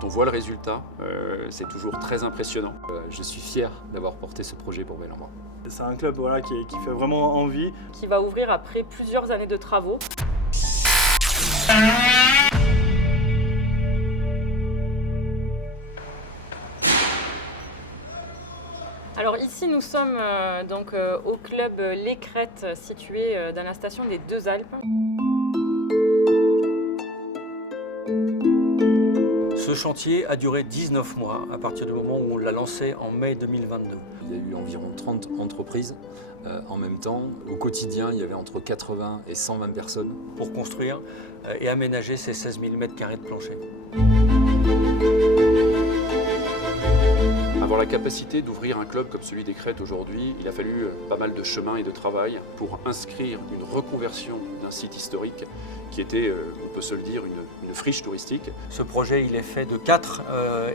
Quand on voit le résultat, c'est toujours très impressionnant. Je suis fier d'avoir porté ce projet pour Bellambra. C'est un club voilà, qui fait vraiment envie. Qui va ouvrir après plusieurs années de travaux. Alors ici nous sommes au club Les Crêtes situé dans la station des Deux Alpes. Ce chantier a duré 19 mois à partir du moment où on l'a lancé en mai 2022. Il y a eu environ 30 entreprises en même temps. Au quotidien, il y avait entre 80 et 120 personnes. Pour construire et aménager ces 16 000 m² de plancher. Avoir la capacité d'ouvrir un club comme celui des Crêtes aujourd'hui, il a fallu pas mal de chemin et de travail pour inscrire une reconversion d'un site historique qui était, on peut se le dire, une friche touristique. Ce projet il est fait de 4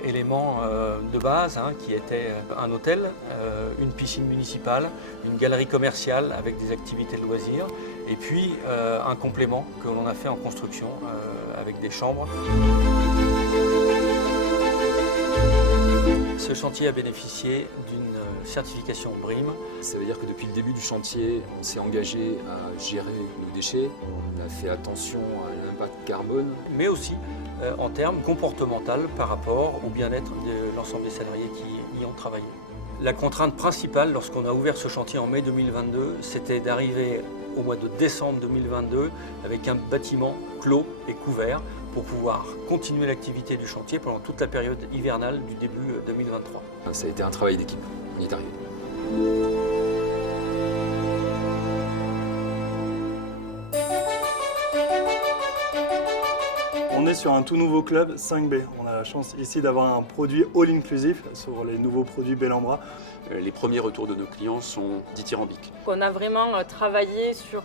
éléments de base, qui étaient un hôtel, une piscine municipale, une galerie commerciale avec des activités de loisirs et puis un complément que l'on a fait en construction avec des chambres. Ce chantier a bénéficié d'une certification BREEAM. Ça veut dire que depuis le début du chantier, on s'est engagé à gérer nos déchets, on a fait attention à l'impact carbone. Mais aussi en termes comportementaux par rapport au bien-être de l'ensemble des salariés qui y ont travaillé. La contrainte principale lorsqu'on a ouvert ce chantier en mai 2022, c'était d'arriver au mois de décembre 2022 avec un bâtiment clos et couvert pour pouvoir continuer l'activité du chantier pendant toute la période hivernale du début 2023. Ça a été un travail d'équipe, on y est arrivé. On est sur un tout nouveau club 5B. On a la chance ici d'avoir un produit all-inclusif sur les nouveaux produits Bellambra. Les premiers retours de nos clients sont dithyrambiques. On a vraiment travaillé sur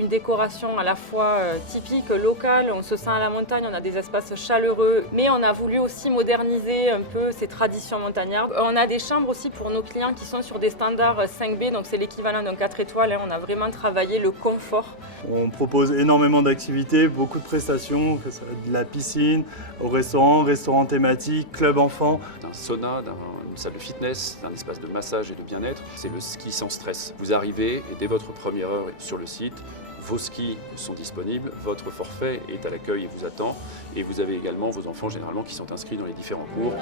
une décoration à la fois typique, locale, on se sent à la montagne, on a des espaces chaleureux, mais on a voulu aussi moderniser un peu ces traditions montagnardes. On a des chambres aussi pour nos clients qui sont sur des standards 5B, donc c'est l'équivalent d'un 4 étoiles, on a vraiment travaillé le confort. On propose énormément d'activités, beaucoup de prestations, que ça va de la piscine au restaurant thématique, club enfant. D'un sauna, une salle de fitness, un espace de massage et de bien-être, c'est le ski sans stress. Vous arrivez et dès votre première heure sur le site, vos skis sont disponibles, votre forfait est à l'accueil et vous attend, et vous avez également vos enfants généralement qui sont inscrits dans les différents cours.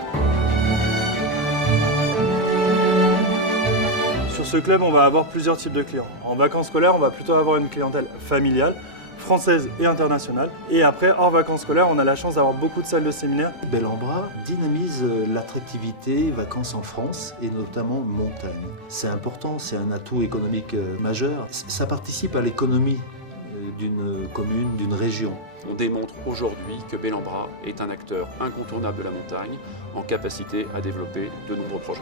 Sur ce club, on va avoir plusieurs types de clients. En vacances scolaires, on va plutôt avoir une clientèle familiale, française et internationale. Et après, hors vacances scolaires, on a la chance d'avoir beaucoup de salles de séminaire. Bellambra dynamise l'attractivité vacances en France et notamment montagne. C'est important, c'est un atout économique majeur. Ça participe à l'économie d'une commune, d'une région. On démontre aujourd'hui que Bellambra est un acteur incontournable de la montagne en capacité à développer de nombreux projets.